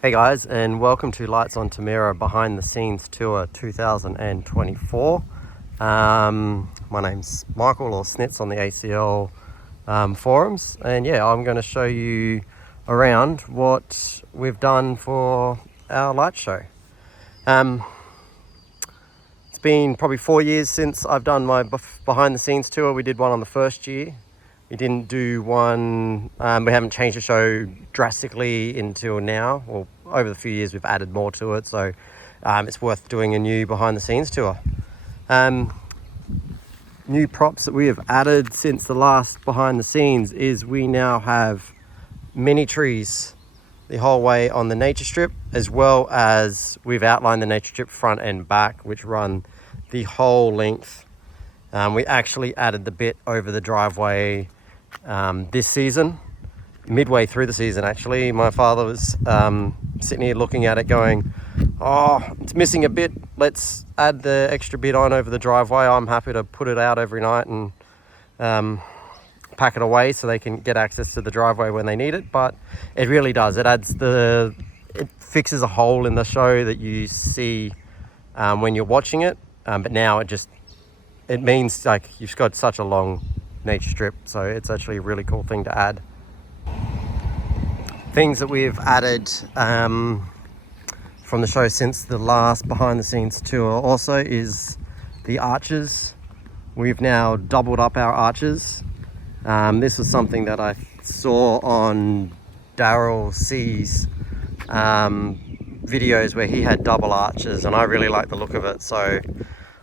Hey guys, and welcome to Lights on Temira Behind the Scenes Tour 2024. My name's Michael, or Snits on the ACL forums, and yeah, I'm going to show you around what we've done for our light show. It's been probably 4 years since I've done my behind the scenes tour. We did one on the first year. We didn't do one, we haven't changed the show drastically until now. Well, over the few years we've added more to it, so it's worth doing a new behind the scenes tour. New props that we have added since the last behind the scenes is we now have mini trees the whole way on the nature strip, as well as we've outlined the nature strip front and back, which run the whole length. We actually added the bit over the driveway this season, midway through the season actually. My father was sitting here looking at it going, oh, it's missing a bit, let's add the extra bit on over the driveway. I'm happy to put it out every night and pack it away so they can get access to the driveway when they need it. But it really does, it fixes a hole in the show that you see when you're watching it, but now it means like you've got such a long nature strip, so it's actually a really cool thing to add. Things that we've added from the show since the last behind the scenes tour also is the arches. We've now doubled up our arches. This was something that I saw on Daryl C's videos where he had double arches, and I really like the look of it, so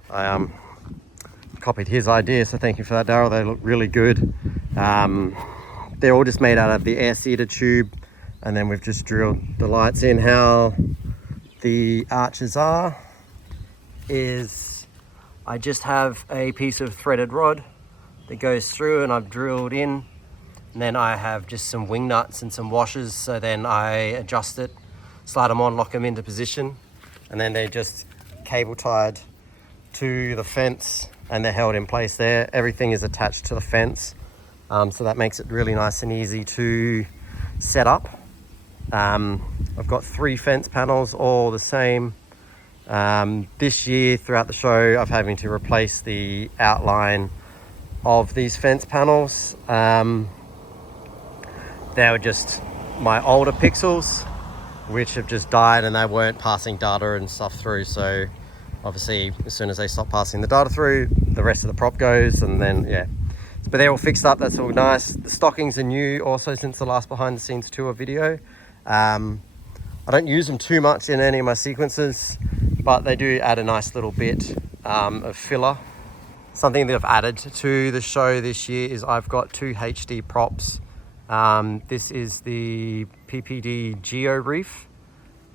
I copied his idea, so thank you for that, Daryl. They look really good. They're all just made out of the air seeder tube, and then we've just drilled the lights in. How the arches are is I just have a piece of threaded rod that goes through and I've drilled in, and then I have just some wing nuts and some washers, so then I adjust it, slide them on, lock them into position, and then they're just cable tied to the fence and they're held in place there. Everything is attached to the fence, so that makes it really nice and easy to set up. I've got 3 fence panels, all the same. This year throughout the show I've having to replace the outline of these fence panels. They were just my older pixels which have just died and they weren't passing data and stuff through, so obviously as soon as they stop passing the data through, the rest of the prop goes, and then yeah, but they're all fixed up. That's all nice. The stockings are new also since the last behind the scenes tour video. I don't use them too much in any of my sequences, but they do add a nice little bit of filler. Something that I've added to the show this year is I've got 2 HD props. This is the PPD Geo Reef,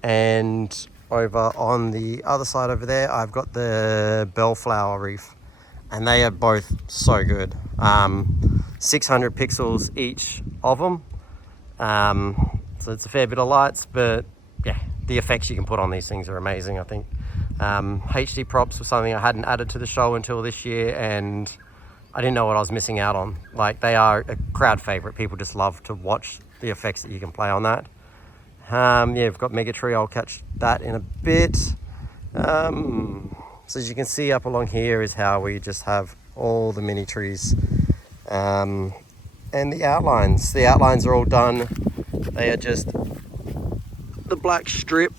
and over on the other side over there I've got the Bellflower Reef, and they are both so good. 600 pixels each of them, so it's a fair bit of lights, but yeah, the effects you can put on these things are amazing. I think HD props was something I hadn't added to the show until this year, and I didn't know what I was missing out on. Like, they are a crowd favorite. People just love to watch the effects that you can play on that. Yeah, we've got Megatree. I'll catch that in a bit. So as you can see up along here is how we just have all the mini trees, and the outlines. The outlines are all done. They are just the black strip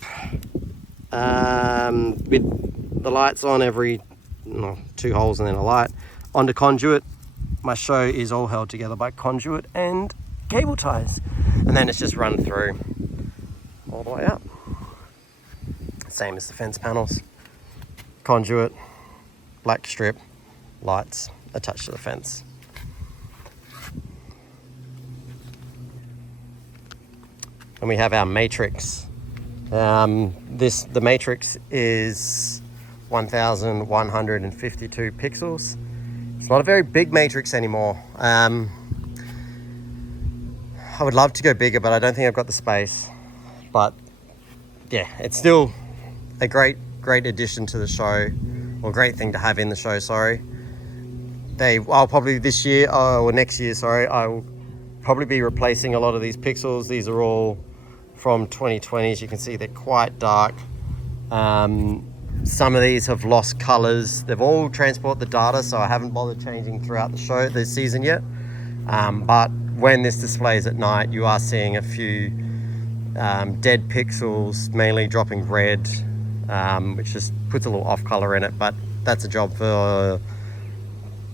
with the lights on every 2 holes and then a light onto conduit. My show is all held together by conduit and cable ties, and then it's just run through all the way up. Same as the fence panels. Conduit, black strip, lights attached to the fence. And we have our matrix. The matrix is 1152 pixels. It's not a very big matrix anymore. I would love to go bigger, but I don't think I've got the space. But yeah, it's still a great addition to the show, or great thing to have in the show, sorry. I'll probably this year, or next year, sorry, I will probably be replacing a lot of these pixels. These are all from 2020. As you can see, they're quite dark. Some of these have lost colors. They've all transport the data, so I haven't bothered changing throughout the season yet. But when this displays at night, you are seeing a few dead pixels, mainly dropping red, which just puts a little off color in it, but that's a job for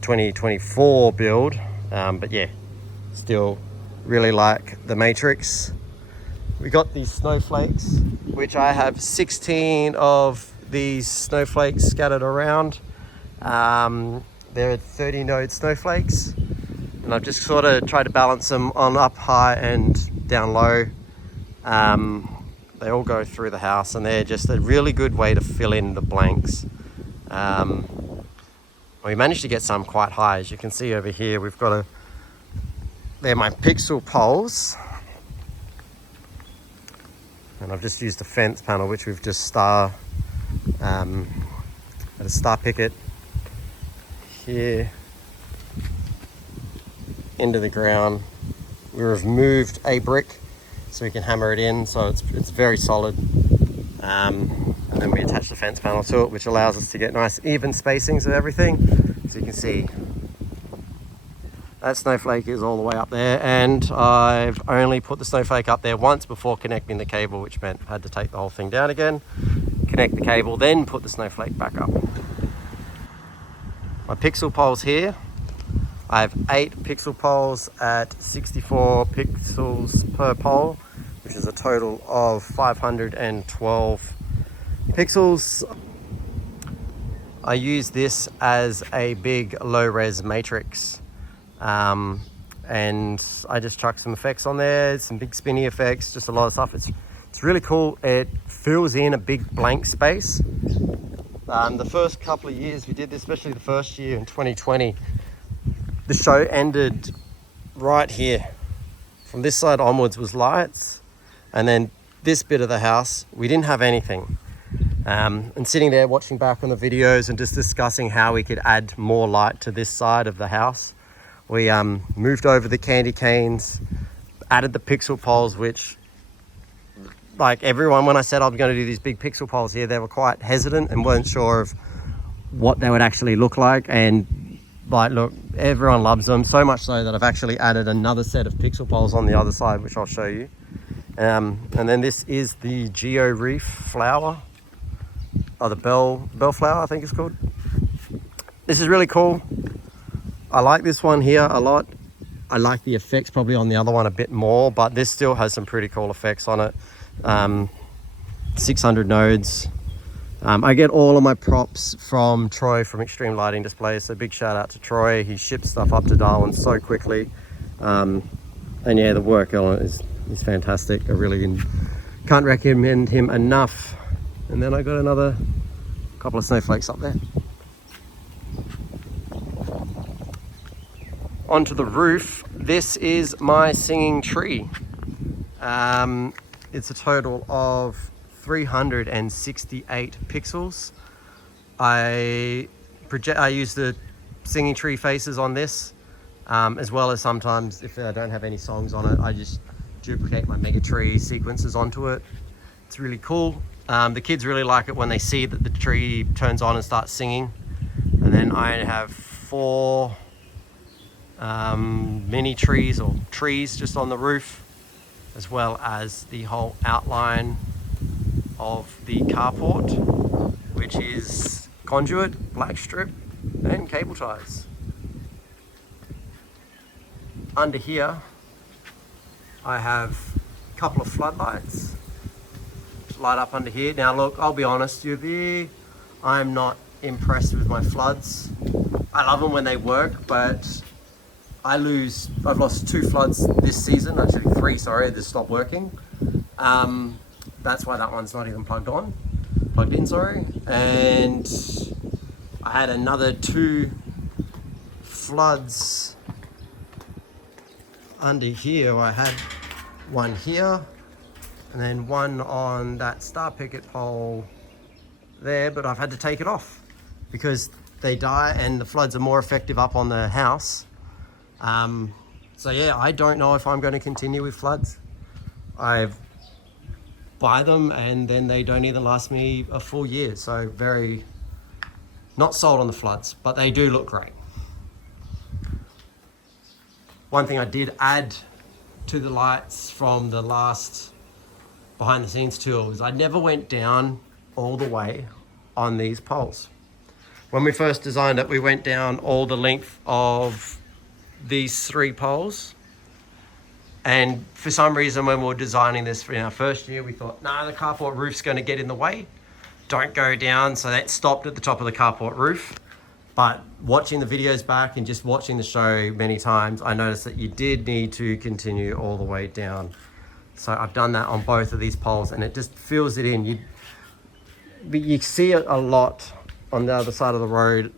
2024 build. But yeah, still really like the matrix. We got these snowflakes, which I have 16 of these snowflakes scattered around. They're 30 node snowflakes, and I've just sort of tried to balance them on up high and down low. They all go through the house, and they're just a really good way to fill in the blanks. We managed to get some quite high. As you can see over here, we've got they're my pixel poles. And I've just used a fence panel, which we've just at a star picket here into the ground. We removed a brick so we can hammer it in, so it's very solid. And then we attach the fence panel to it, which allows us to get nice even spacings of everything. So you can see that snowflake is all the way up there, and I've only put the snowflake up there once before connecting the cable, which meant I had to take the whole thing down again, connect the cable, then put the snowflake back up. My pixel poles here, I have 8 pixel poles at 64 pixels per pole, which is a total of 512 pixels. I use this as a big low-res matrix. And I just chuck some effects on there, some big spinny effects, just a lot of stuff. It's really cool. It fills in a big blank space. The first couple of years we did this, especially the first year in 2020, the show ended right here. From this side onwards was lights, and then this bit of the house, we didn't have anything. And sitting there watching back on the videos and just discussing how we could add more light to this side of the house. We moved over the candy canes, added the pixel poles, which, like everyone, when I said I'm going to do these big pixel poles here, they were quite hesitant and weren't sure of what they would actually look like. And like, look, everyone loves them, so much so that I've actually added another set of pixel poles on the other side, which I'll show you. And then this is the Geo Reef flower, or the bell flower, I think it's called. This is really cool. I like this one here a lot. I like the effects probably on the other one a bit more, but this still has some pretty cool effects on it. 600 nodes. I get all of my props from Troy from Extreme Lighting Displays, so big shout out to Troy. He ships stuff up to Darwin so quickly. And yeah, the work on it is fantastic. I really can't recommend him enough. And then I got another couple of snowflakes up there. Onto the roof, this is my singing tree. It's a total of 368 pixels. I use the singing tree faces on this, as well as sometimes if I don't have any songs on it, I just duplicate my mega tree sequences onto it. It's really cool. The kids really like it when they see that the tree turns on and starts singing. And then I have 4 mini trees or trees just on the roof, as well as the whole outline of the carport, which is conduit, black strip and cable ties. Under here I have a couple of floodlights light up under here. Now look, I'll be honest with you, I'm not impressed with my floods. I love them when they work, but I've lost 2 floods this season, actually 3, sorry, they stopped working. That's why that one's not even plugged in, sorry. And I had another 2 floods under here. I had one here, and then one on that star picket pole there, but I've had to take it off because they die and the floods are more effective up on the house. So yeah, I don't know if I'm going to continue with floods. I've buy them and then they don't even last me a full year. So very not sold on the floods, but they do look great. One thing I did add to the lights from the last behind the scenes tour was I never went down all the way on these poles. When we first designed it, we went down all the length of these 3 poles. And for some reason, when we were designing this in our first year, we thought, nah, the carport roof's going to get in the way. Don't go down. So that stopped at the top of the carport roof. But watching the videos back and just watching the show many times, I noticed that you did need to continue all the way down. So I've done that on both of these poles and it just fills it in. You see it a lot on the other side of the road.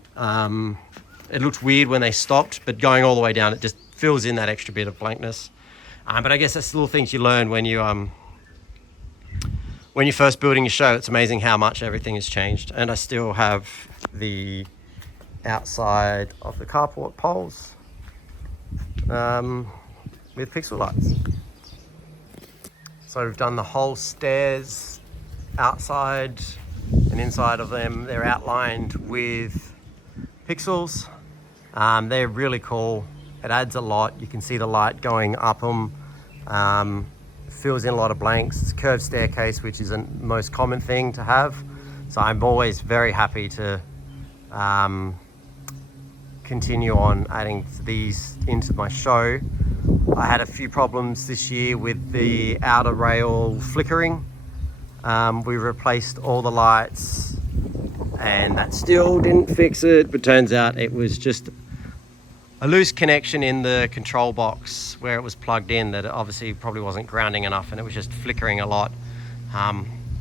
It looked weird when they stopped, but going all the way down, it just fills in that extra bit of blankness. But I guess that's little things you learn when you're first building your show. It's amazing how much everything has changed. And I still have the outside of the carport poles with pixel lights. So we've done the whole stairs outside and inside of them. They're outlined with pixels. They're really cool. It adds a lot. You can see the light going up them. Fills in a lot of blanks. It's a curved staircase, which is the most common thing to have. So I'm always very happy to continue on adding these into my show. I had a few problems this year with the outer rail flickering. We replaced all the lights and that still didn't fix it, but turns out it was just a loose connection in the control box where it was plugged in that it obviously probably wasn't grounding enough and it was just flickering a lot,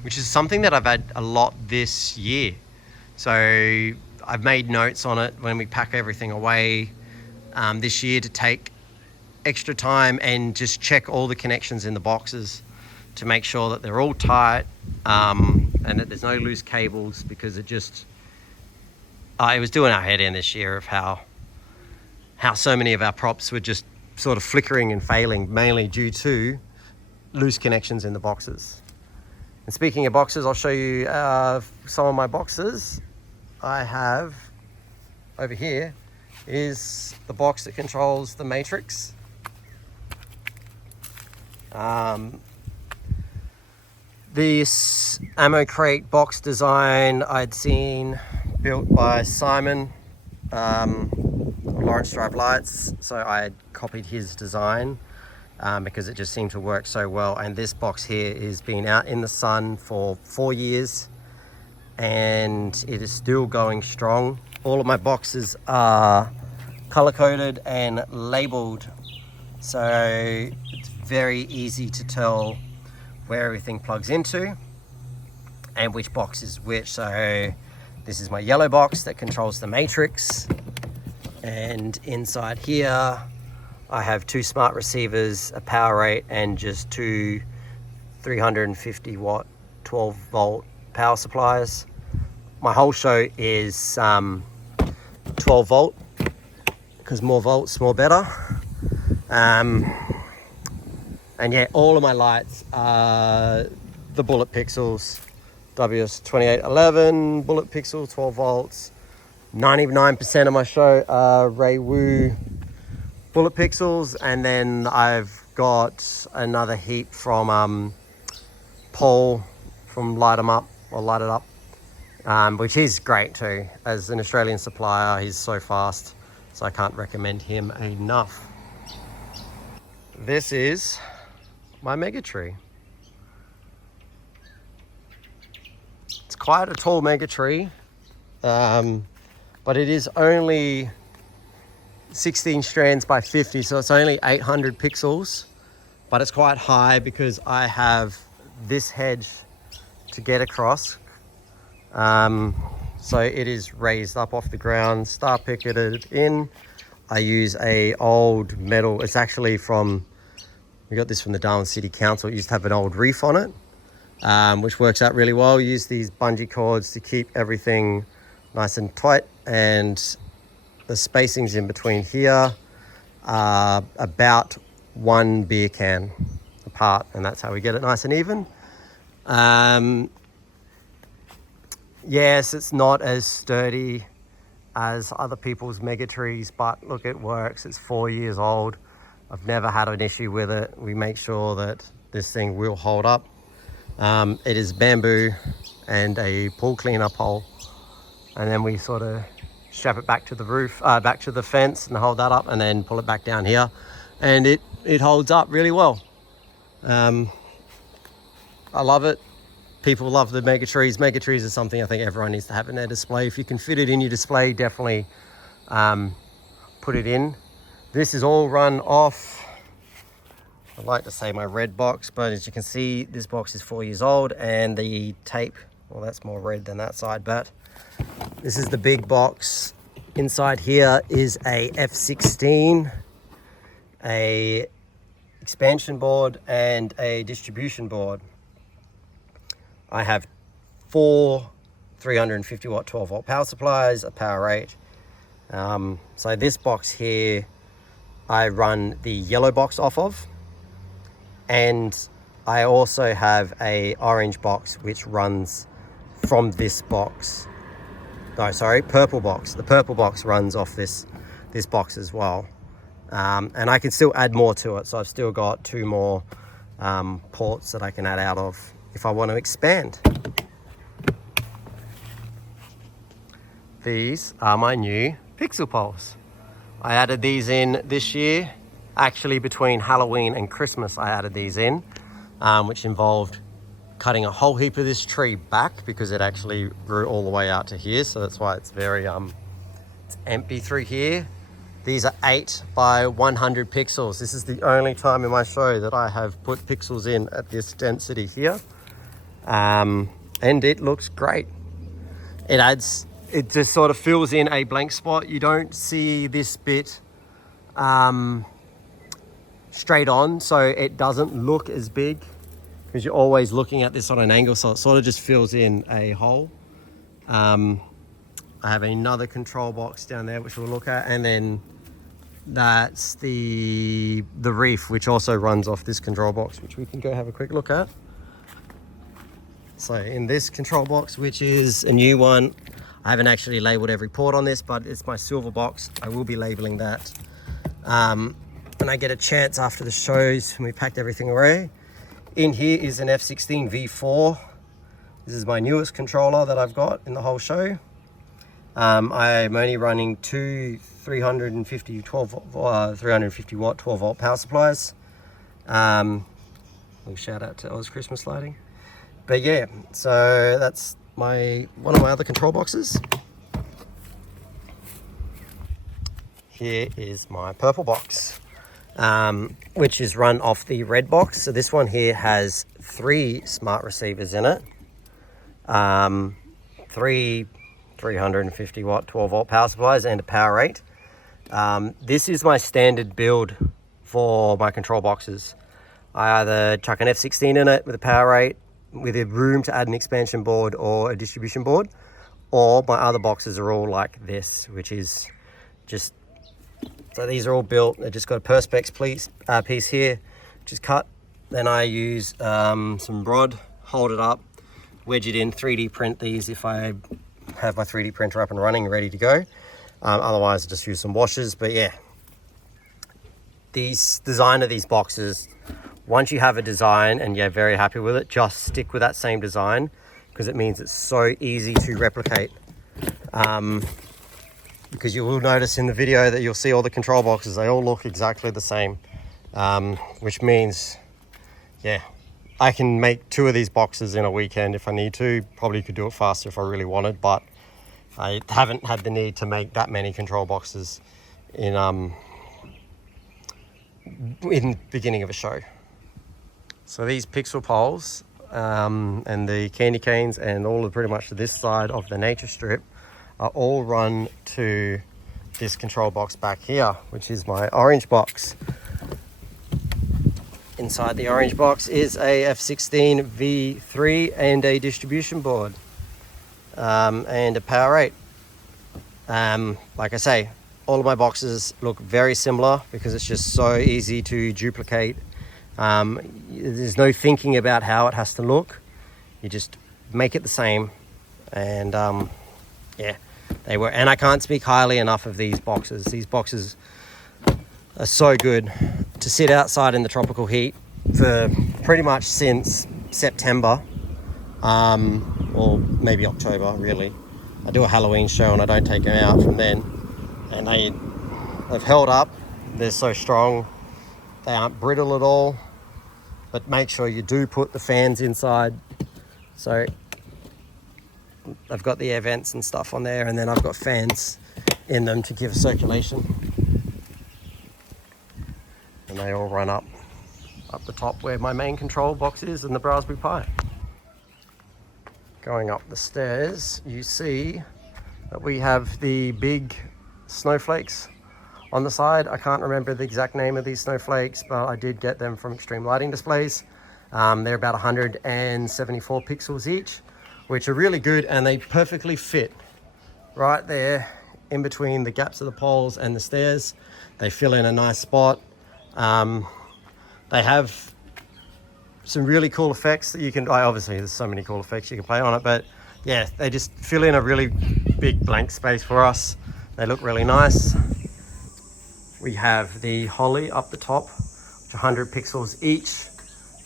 which is something that I've had a lot this year. So I've made notes on it when we pack everything away this year to take extra time and just check all the connections in the boxes to make sure that they're all tight and that there's no loose cables, because it was doing our head in this year of how so many of our props were just sort of flickering and failing, mainly due to loose connections in the boxes. And speaking of boxes, I'll show you some of my boxes. I have over here is the box that controls the matrix. This ammo crate box design I'd seen built by Simon, Lawrence Drive Lights, so I had copied his design because it just seemed to work so well. And this box here has been out in the sun for 4 years and it is still going strong. All of my boxes are color coded and labeled, so it's very easy to tell where everything plugs into and which box is which. So this is my yellow box that controls the matrix, and inside here I have 2 smart receivers, a power 8 and just 2 350 watt 12 volt power supplies. My whole show is 12 volt because more volts more better. And yeah, all of my lights are the Bullet Pixels, WS2811 Bullet Pixel 12 volts. 99% of my show are Raywu Bullet Pixels, and then I've got another heap from Paul from Light 'em Up, or Light It Up, which is great too. As an Australian supplier, he's so fast, so I can't recommend him enough. This is my mega tree. It's quite a tall mega tree, but it is only 16 strands by 50, so it's only 800 pixels, but it's quite high because I have this hedge to get across. So it is raised up off the ground, star picketed in. I use a old metal, it's actually from, we got this from the Darwin City Council. It used to have an old reef on it, which works out really well. Use these bungee cords to keep everything nice and tight, and the spacings in between here are about 1 beer can apart, and that's how we get it nice and even. Yes, it's not as sturdy as other people's mega trees, but look, it works. It's 4 years old. I've never had an issue with it. We make sure that this thing will hold up. It is bamboo and a pool cleaner pole, and then we sort of strap it back to the roof, back to the fence, and hold that up, and then pull it back down here, and it holds up really well. I love it. People love the mega trees. Mega trees is something I think everyone needs to have in their display. If you can fit it in your display, definitely put it in. This is all run off, I'd like to say my red box, but as you can see, this box is 4 years old, and the tape, well, that's more red than that side, but this is the big box. Inside here is a F16, a expansion board, and a distribution board. I have 4 350 watt 12 volt power supplies, a power 8. So this box here, I run the yellow box off of, and I also have a orange box which runs from this box. No, sorry, purple box. The purple box runs off this box as well. And I can still add more to it. So I've still got 2 more ports that I can add out of if I want to expand. These are my new pixel poles. I added these in this year. Actually, between Halloween and Christmas, I added these in, which involved cutting a whole heap of this tree back because it actually grew all the way out to here. So that's why it's very it's empty through here. These are 8 by 100 pixels. This is the only time in my show that I have put pixels in at this density here. And it looks great. It just sort of fills in a blank spot. You don't see this bit straight on, so it doesn't look as big because you're always looking at this on an angle, so it sort of just fills in a hole. I have another control box down there which we'll look at, and then that's the reef, which also runs off this control box, which we can go have a quick look at. So in this control box, which is a new one, I haven't actually labeled every port on this, but it's my silver box. I will be labeling that when I get a chance after the shows when we packed everything away. In here is an F16 V4. This is my newest controller that I've got in the whole show. I'm only running 2 350 watt 12 volt power supplies. Little shout out to Oz Christmas lighting. But yeah, so that's one of my other control boxes. Here is my purple box, which is run off the red box. So this one here has 3 smart receivers in it, 3 350 watt 12 volt power supplies, and a power 8. This is my standard build for my control boxes. I either chuck an F16 in it with a power 8 with a room to add an expansion board or a distribution board, or my other boxes are all like this, which is just, so these are all built. They've just got a perspex piece here, which is cut. Then I use some rod, hold it up, wedge it in, 3D print these if I have my 3D printer up and running, ready to go. Otherwise, I just use some washers. But yeah, these design of these boxes, once you have a design and you're very happy with it, just stick with that same design, because it means it's so easy to replicate. Because you will notice in the video that you'll see all the control boxes, they all look exactly the same, which means, yeah, I can make 2 of these boxes in a weekend if I need to. Probably could do it faster if I really wanted, but I haven't had the need to make that many control boxes in beginning of a show. So these pixel poles and the candy canes and all of pretty much this side of the nature strip are all run to this control box back here, which is my orange box. Inside the orange box is a F16 V3 and a distribution board and a power 8. Like I say, all of my boxes look very similar because it's just so easy to duplicate. There's no thinking about how it has to look. You just make it the same, and yeah, they were. And I can't speak highly enough of these boxes. These boxes are so good to sit outside in the tropical heat for pretty much since September, or maybe October, really. I do a Halloween show and I don't take them out from then, and they've held up. They're so strong. They aren't brittle at all, but make sure you do put the fans inside. So I've got the air vents and stuff on there, and then I've got fans in them to give circulation. And they all run up the top where my main control box is and the Raspberry Pi. Going up the stairs, you see that we have the big snowflakes on the side. I can't remember the exact name of these snowflakes, but I did get them from Extreme Lighting Displays. They're about 174 pixels each, which are really good, and they perfectly fit right there in between the gaps of the poles and the stairs. They fill in a nice spot. They have some really cool effects that you can, obviously there's so many cool effects you can play on it, but yeah, they just fill in a really big blank space for us. They look really nice. We have the Holly up the top, which are 100 pixels each.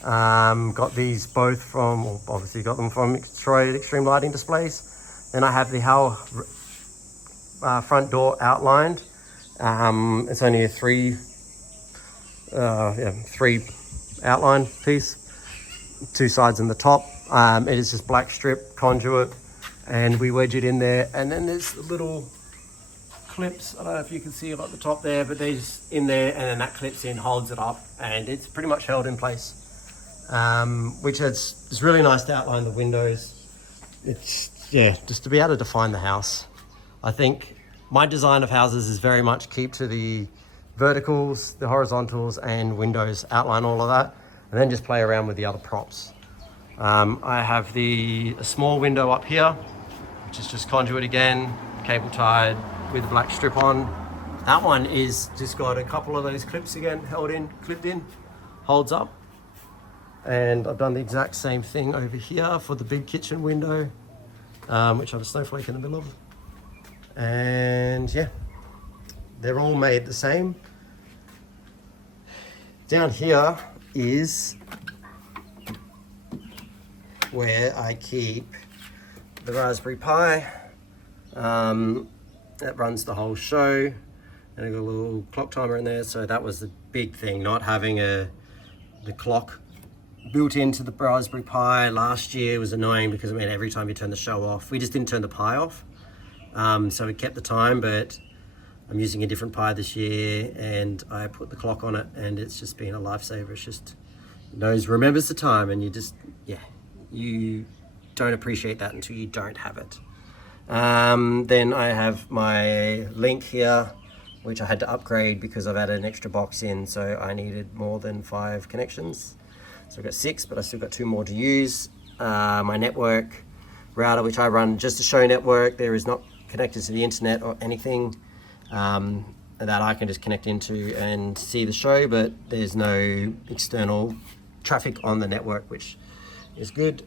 Got these both from, well, obviously got them from Detroit Extreme Lighting Displays. Then I have the Howell front door outlined. It's only a three outline piece, 2 sides and the top. It is just black strip conduit, and we wedge it in there. And then there's the little clips, I don't know if you can see it at the top there, but they're just in there, and then that clips in, holds it up, and it's pretty much held in place. Which it's really nice to outline the windows. It's, yeah, just to be able to define the house. I think my design of houses is very much keep to the verticals, the horizontals, and windows, outline all of that, and then just play around with the other props. I have a small window up here, which is just conduit again, cable tied with a black strip on. That one is just got a couple of those clips again, clipped in, holds up. And I've done the exact same thing over here for the big kitchen window, which I have a snowflake in the middle of. And yeah, they're all made the same. Down here is where I keep the Raspberry Pi. That runs the whole show. And I got a little clock timer in there. So that was the big thing, not having the clock built into the Raspberry Pi last year was annoying, because I mean, every time you turn the show off, we just didn't turn the Pi off. So it kept the time, but I'm using a different Pi this year, and I put the clock on it, and it's just been a lifesaver. It's just, remembers the time, and you just, yeah, you don't appreciate that until you don't have it. Then I have my link here, which I had to upgrade because I've added an extra box in, so I needed more than 5 connections. So I've got 6, but I still got 2 more to use. My network router, which I run just a show network, there is not connected to the internet or anything, that I can just connect into and see the show, but there's no external traffic on the network, which is good.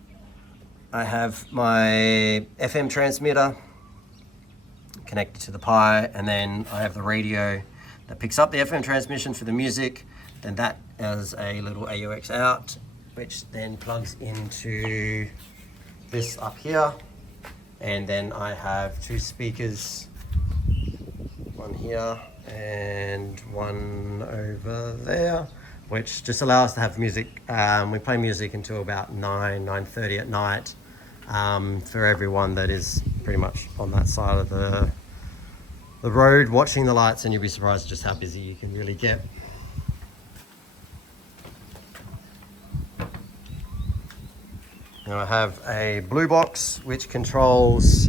I have my FM transmitter connected to the Pi, and then I have the radio that picks up the FM transmission for the music. Then that has a little AUX out, which then plugs into this up here. And then I have 2 speakers, one here and one over there, which just allow us to have music. We play music until about 9:30 at night, for everyone that is pretty much on that side of the road watching the lights, and you'll be surprised just how busy you can really get. Now I have a blue box which controls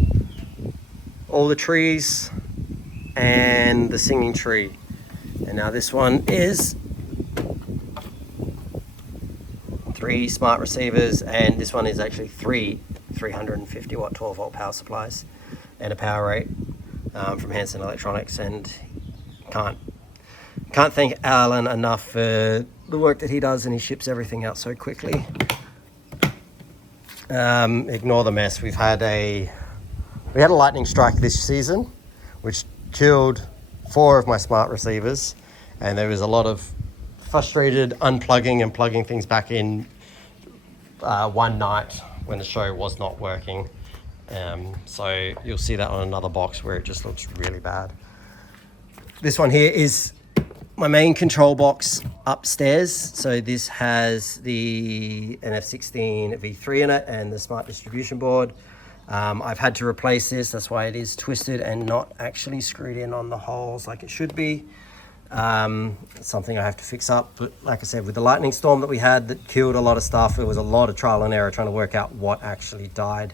all the trees and the singing tree. And now this one is 3 smart receivers, and this one is actually 3 350 watt 12 volt power supplies and a power rate from Hanson Electronics. And can't thank Alan enough for the work that he does, and he ships everything out so quickly. Ignore the mess. We had a lightning strike this season, which killed 4 of my smart receivers, and there was a lot of frustrated unplugging and plugging things back in one night when the show was not working. So you'll see that on another box where it just looks really bad. This one here is my main control box upstairs. So this has the NF16 V3 in it and the smart distribution board. I've had to replace this, that's why it is twisted and not actually screwed in on the holes like it should be. It's something I have to fix up, but like I said, with the lightning storm that we had that killed a lot of stuff, it was a lot of trial and error trying to work out what actually died.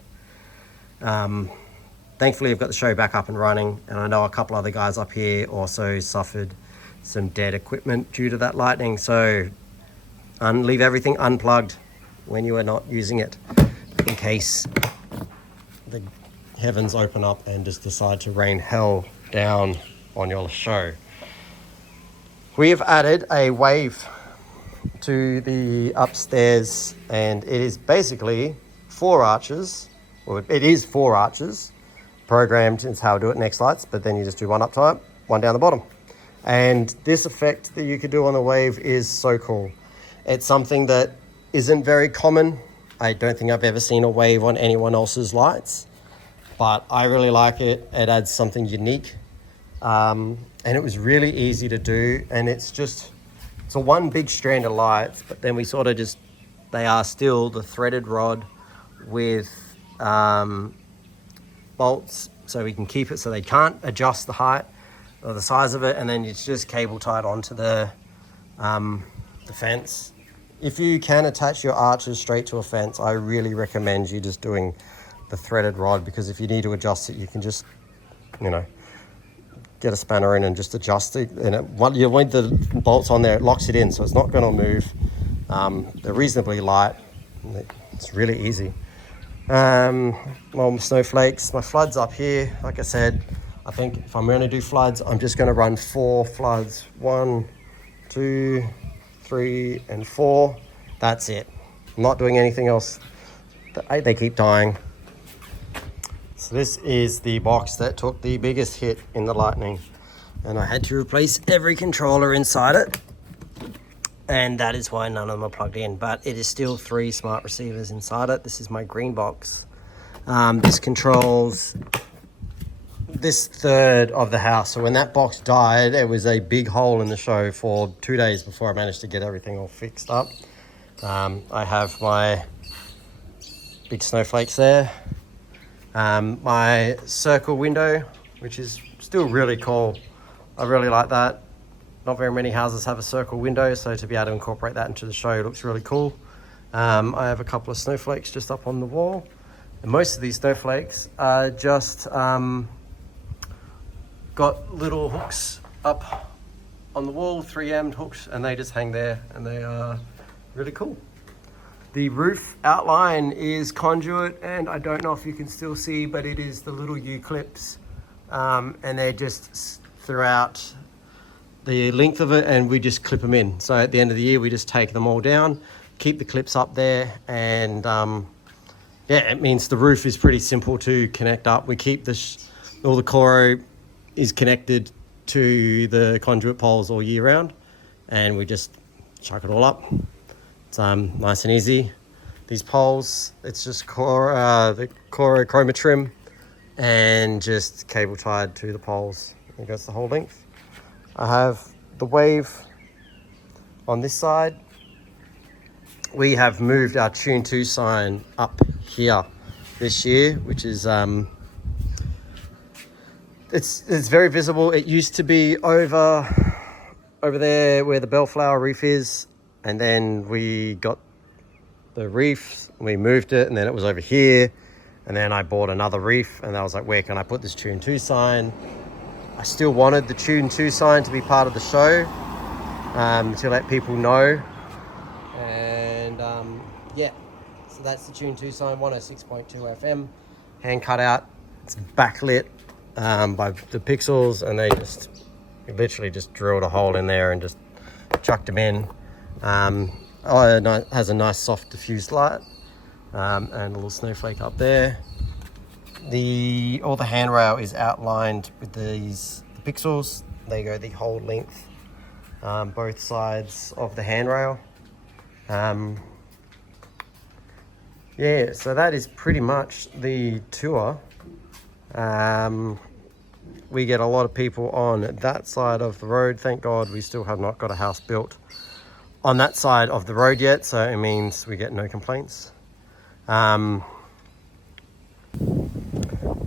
Thankfully I've got the show back up and running, and I know a couple other guys up here also suffered some dead equipment due to that lightning, so leave everything unplugged when you are not using it, in case the heavens open up and just decide to rain hell down on your show. We have added a wave to the upstairs, and it is basically 4 arches, or it is 4 arches programmed into how to do it next lights, but then you just do one up top, one down the bottom. And this effect that you could do on the wave is so cool. It's something that isn't very common. I don't think I've ever seen a wave on anyone else's lights, but I really like it. It adds something unique. And it was really easy to do, and it's a one big strand of lights, but then we sort of they are still the threaded rod with bolts, so we can keep it so they can't adjust the height or the size of it, and then it's just cable tied onto the fence. If you can attach your arches straight to a fence, I really recommend you just doing the threaded rod, because if you need to adjust it, you can just, get a spanner in and just adjust it, and you need the bolts on there, it locks it in, so it's not going to move. They're reasonably light. It's really easy. Well, snowflakes, my floods up here. Like I said, I think if I'm going to do floods, I'm just going to run 4 floods. 1, 2, 3, and 4. That's it. I'm not doing anything else. They keep dying. So this is the box that took the biggest hit in the lightning, and I had to replace every controller inside it, and that is why none of them are plugged in, but it is still 3 smart receivers inside it. This is my green box. This controls this third of the house. So when that box died, it was a big hole in the show for 2 days before I managed to get everything all fixed up. I have my big snowflakes there. My circle window, which is still really cool. I really like that. Not very many houses have a circle window, so to be able to incorporate that into the show looks really cool. I have a couple of snowflakes just up on the wall, and most of these snowflakes are just got little hooks up on the wall, 3M'd hooks, and they just hang there, and they are really cool. The roof outline is conduit, and I don't know if you can still see, but it is the little U-clips, and they're just throughout the length of it, and we just clip them in. So at the end of the year, we just take them all down, keep the clips up there, and yeah, it means the roof is pretty simple to connect up. We keep all the coro is connected to the conduit poles all year round, and we just chuck it all up. It's nice and easy. These poles, it's just the coro chroma trim and just cable tied to the poles. It goes the whole length. I have the wave on this side. We have moved our Tune 2 sign up here this year, which is it's very visible. It used to be over there where the Bellflower reef is, and then we got the reef, we moved it, and then it was over here, and then I bought another reef, and I was like, where can I put this Tune 2 sign? I still wanted the Tune 2 sign to be part of the show, to let people know. And yeah, so that's the Tune 2 sign, 106.2 FM, hand cut out. It's backlit by the pixels, and they literally just drilled a hole in there and just chucked them in. It has a nice soft diffused light. and a little snowflake up there. All the handrail is outlined with the pixels. They go the whole length, both sides of the handrail. Yeah, so that is pretty much the tour. We get a lot of people on that side of the road. Thank God we still have not got a house built on that side of the road yet, so it means we get no complaints.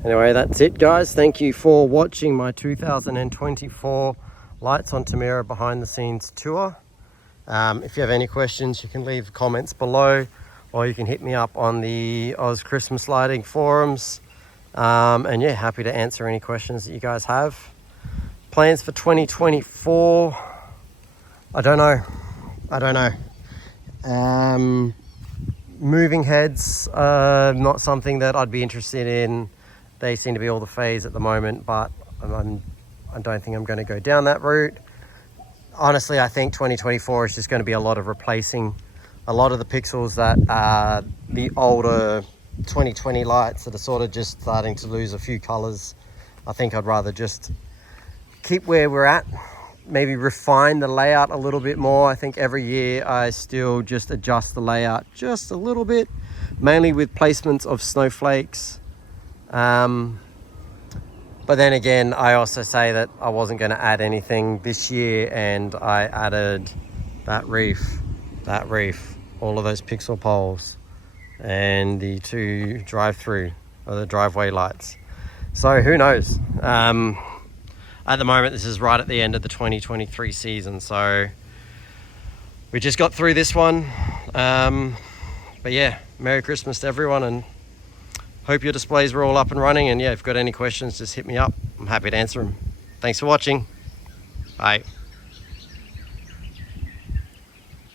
Anyway, that's it, guys. Thank you for watching my 2024 Lights on Temira behind the scenes tour. If you have any questions, you can leave comments below, or you can hit me up on the Oz Christmas Lighting forums. And yeah, happy to answer any questions that you guys have. Plans for 2024, I don't know. Moving heads, not something that I'd be interested in. They seem to be all the phase at the moment, but I don't think I'm going to go down that route. Honestly, I think 2024 is just going to be a lot of replacing a lot of the pixels that are the older 2020 lights that are sort of just starting to lose a few colors. I think I'd rather just keep where we're at, maybe refine the layout a little bit more. I think every year I still just adjust the layout just a little bit, mainly with placements of snowflakes. But then again, I also say that I wasn't going to add anything this year, and I added that reef, all of those pixel poles, and the 2 drive-through or the driveway lights. So who knows? At the moment, this is right at the end of the 2023 season, so we just got through this one. But yeah, Merry Christmas to everyone, and hope your displays were all up and running. And yeah, if you've got any questions, just hit me up. I'm happy to answer them. Thanks for watching. Bye.